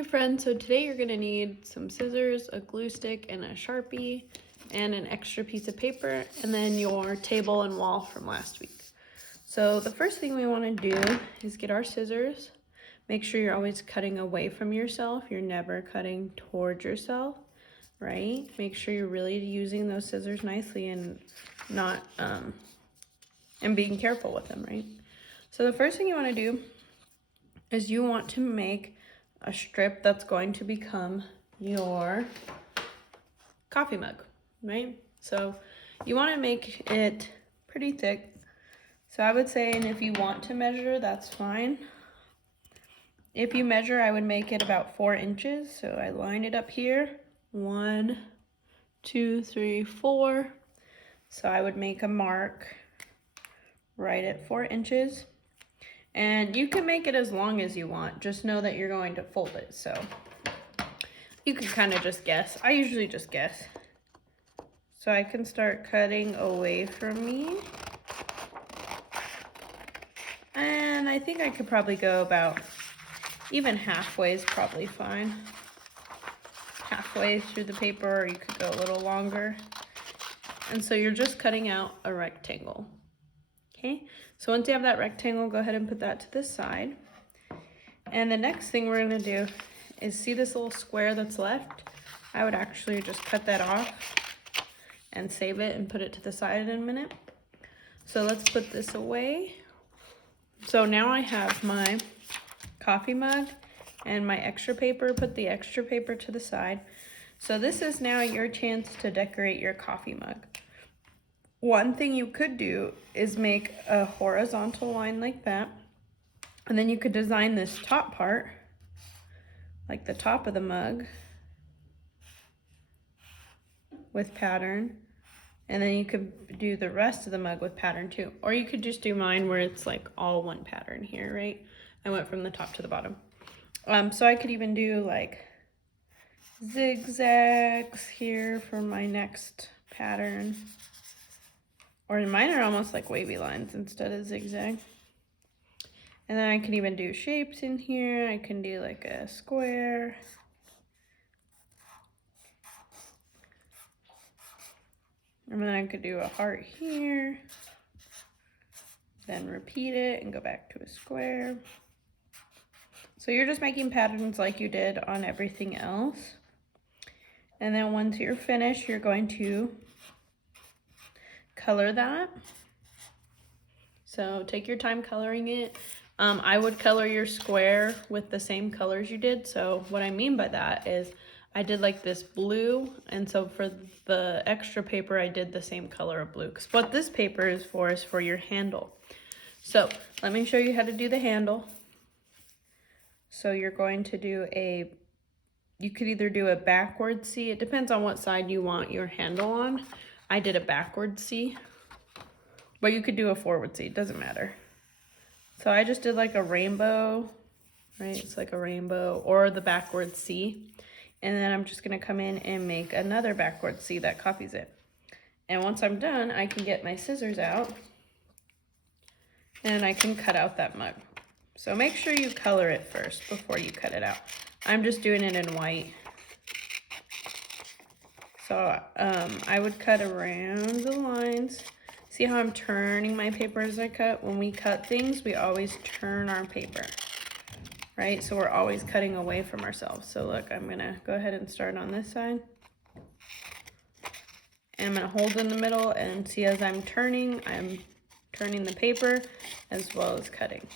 Hi friends, so today you're gonna need some scissors, a glue stick, and a Sharpie, and an extra piece of paper, and then your table and wall from last week. So the first thing we wanna do is get our scissors. Make sure you're always cutting away from yourself. You're never cutting towards yourself, right? Make sure you're really using those scissors nicely and not, and being careful with them, right? So the first thing you wanna do is you want to make a strip that's going to become your coffee mug, right? So you want to make it pretty thick. So I would say, and if you want to measure, that's fine. If you measure, I would make it about 4 inches. So I line it up here, 1, 2, 3, 4. So I would make a mark right at 4 inches. And you can make it as long as you want. Just know that you're going to fold it. So you can kind of just guess. I usually just guess. So I can start cutting away from me. And I think I could probably go about even halfway is probably fine. Halfway through the paper, or you could go a little longer. And so you're just cutting out a rectangle. Okay, so once you have that rectangle, go ahead and put that to the side. And the next thing we're gonna do is see this little square that's left? I would actually just cut that off and save it and put it to the side in a minute. So let's put this away. So now I have my coffee mug and my extra paper. Put the extra paper to the side. So this is now your chance to decorate your coffee mug. One thing you could do is make a horizontal line like that. And then you could design this top part, like the top of the mug, with pattern. And then you could do the rest of the mug with pattern too. Or you could just do mine where it's like all one pattern here, right? I went from the top to the bottom. So I could even do like zigzags here for my next pattern. Or mine are almost like wavy lines instead of zigzag. And then I can even do shapes in here. I can do like a square. And then I could do a heart here. Then repeat it and go back to a square. So you're just making patterns like you did on everything else. And then once you're finished, you're going to color that. So take your time coloring it. I would color your square with the same colors you did. So what I mean by that is I did like this blue, and so for the extra paper I did the same color of blue, because what this paper is for your handle. So let me show you how to do the handle. So you're going to do you could either do a backward C, it depends on what side you want your handle on. I did a backward C, but you could do a forward C, it doesn't matter. So I just did like a rainbow, right? It's like a rainbow, or the backward C. And then I'm just gonna come in and make another backward C that copies it. And once I'm done, I can get my scissors out and I can cut out that mug. So make sure you color it first before you cut it out. I'm just doing it in white. So I would cut around the lines. See how I'm turning my paper as I cut? When we cut things, we always turn our paper, right? So we're always cutting away from ourselves. So look, I'm gonna go ahead and start on this side. And I'm gonna hold in the middle and see as I'm turning the paper as well as cutting.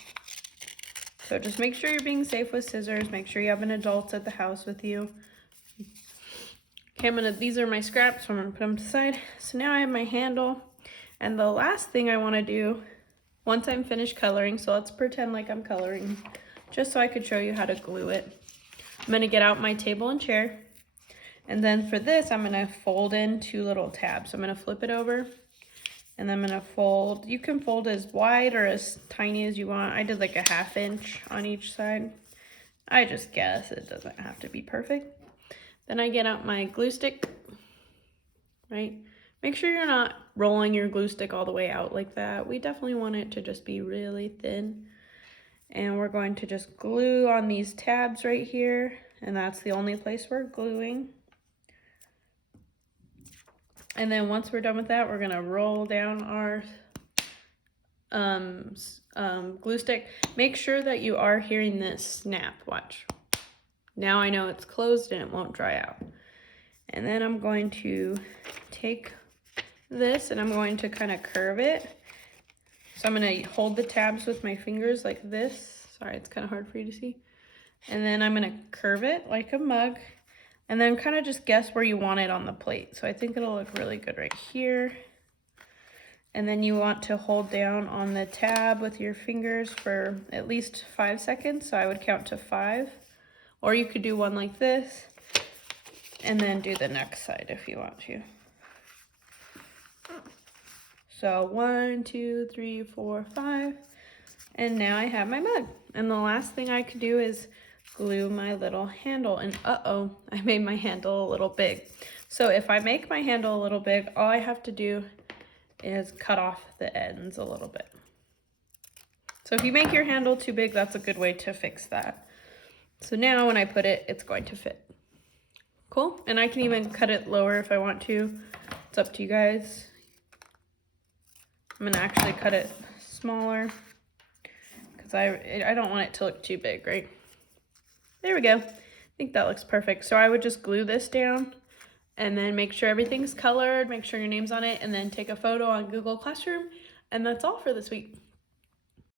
So just make sure you're being safe with scissors. Make sure you have an adult at the house with you. Okay, these are my scraps, so I'm gonna put them to the side. So now I have my handle. And the last thing I wanna do, once I'm finished coloring, so let's pretend like I'm coloring, just so I could show you how to glue it. I'm gonna get out my table and chair. And then for this, I'm gonna fold in 2 little tabs. So I'm gonna flip it over, and then I'm gonna fold. You can fold as wide or as tiny as you want. I did like a 1/2 inch on each side. I just guess, it doesn't have to be perfect. Then I get out my glue stick, right? Make sure you're not rolling your glue stick all the way out like that. We definitely want it to just be really thin. And we're going to just glue on these tabs right here. and that's the only place we're gluing. And then once we're done with that, we're gonna roll down our glue stick. Make sure that you are hearing this snap. Watch. Now I know it's closed and it won't dry out. And then I'm going to take this and I'm going to kind of curve it. So I'm going to hold the tabs with my fingers like this. Sorry, it's kind of hard for you to see. And then I'm going to curve it like a mug. And then kind of just guess where you want it on the plate. So I think it'll look really good right here. And then you want to hold down on the tab with your fingers for at least 5 seconds. So I would count to 5. Or you could do one like this and then do the next side if you want to. So 1, 2, 3, 4, 5. And now I have my mug. And the last thing I could do is glue my little handle. And uh-oh, I made my handle a little big. So if I make my handle a little big, all I have to do is cut off the ends a little bit. So if you make your handle too big, that's a good way to fix that. So now when I put it, it's going to fit. Cool. And I can even cut it lower if I want to. It's up to you guys. I'm gonna actually cut it smaller because I don't want it to look too big, right? There we go. I think that looks perfect. So I would just glue this down and then make sure everything's colored, make sure your name's on it, and then take a photo on Google Classroom. And that's all for this week.